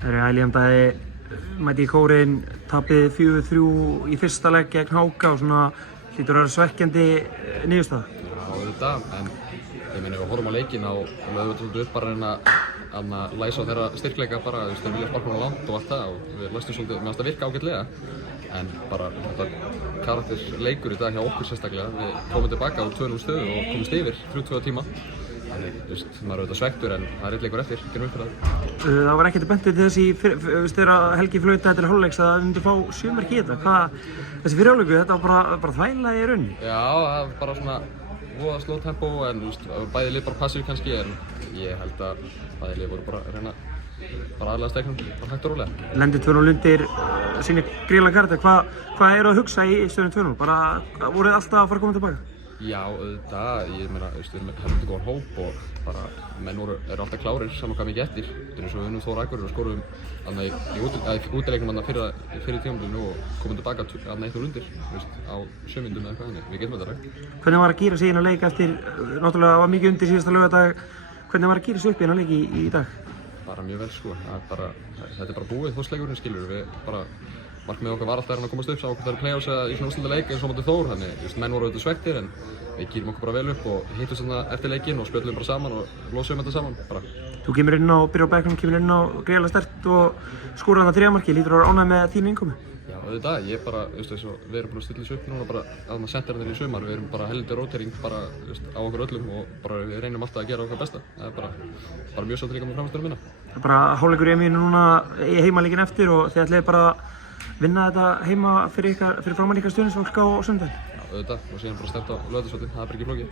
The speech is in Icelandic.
Ælíðandaði mæti í kórinn, tapið 4-3 í fyrsta leik gegn Háka og svona hlýtur að vera svekkjandi niðurstaða. Já, auðvitað, en ég meina, við horfum á leikinn og lögum við svolítið upp bara að læsa á þeirra styrkleika bara, þú veist, þeir vilja sparka hún langt og allt það og við læstum svolítið, mér finnst það virka ágætlega, en bara þetta karaktersleikur í dag hjá okkur sérstaklega, við komum tilbaka á 2-0 stöðu og komumst yfir 3-2 tíma. Þannig, þú veist, maður er auðvitað svekktur en það er einn leikur eftir, gerum upp fyrir það. Það var ekkert bent til þess þegar Helgi flautaði til hálfleiks að við myndum fá 7 mörk í þetta. Þessi fyrir hálfleiku, þetta var bara þvæla í rauninni. Já, það var bara svona voða sló tempó en þú veist, bæði lið bara passív kannski en ég held að bæði lið voru bara að reyna bara aðlega steiknum, bara hægt og rólega. Lendir 2-0 undir sínir gríðarlega karakter. Hvað eru að hugsa í stöðunni 2-0? Bara voruð alltaf að fara að koma tilbaka? Já, auðvitað, ég meina, þú veist, við hefum góðan hóp og bara menn eru alltaf klárir saman hvað mikið eftir. Þetta er eins og við unnum Þór Akureyri og skoruðum í útileiknum fyrir tímabilinu og komum tilbaka 1-0 undir, þú veist, á 7 mínútum eða eitthvað þannig. Við getum þetta rægt. Hvernig var að gíra sig inn á leik eftir, náttúrulega var mikið undir síðasta laugardag, hvernig var að gíra sig upp inn á leik í dag? Bara mjög vel sko, þetta er bara búið þósleikurinn skilur við bara markmið okkar var alltaf að komast upp, sá okkur það eru play-offs eða í svona úrslitaleik eins og móti Þór, þannig just menn voru auðvitað svekktir en við gýrum okkur bara vel upp og hittumst þarna eftir leikinn og spjöllum bara saman og losum þetta saman bara. Þú kemur inn á, byrjar á bekknum, kemur inn á greiðlega sterkt og skorar þarna 3 marki, lítur að vera ánægð með þínu innkomu? Já, auðvitað, ég bara, við erum búin að stilla þessu upp núna bara að maður sendirinn í sumar, við erum bara heldur rótering bara á okkur öllum og bara við reynum alltaf að gera okkar besta. Það er bara mjög sátt líka með frammistöðuna mína. Það er bara hálfleikur í EM-inu núna í heimaleikinn eftir og þið ætlið bara vinna þetta heima fyrir framan ykkar stuðningsfólk á sunnudaginn. Já, auðvitað og síðan bara stefnt á Laugardalsvelli, það er bara ekki flókið.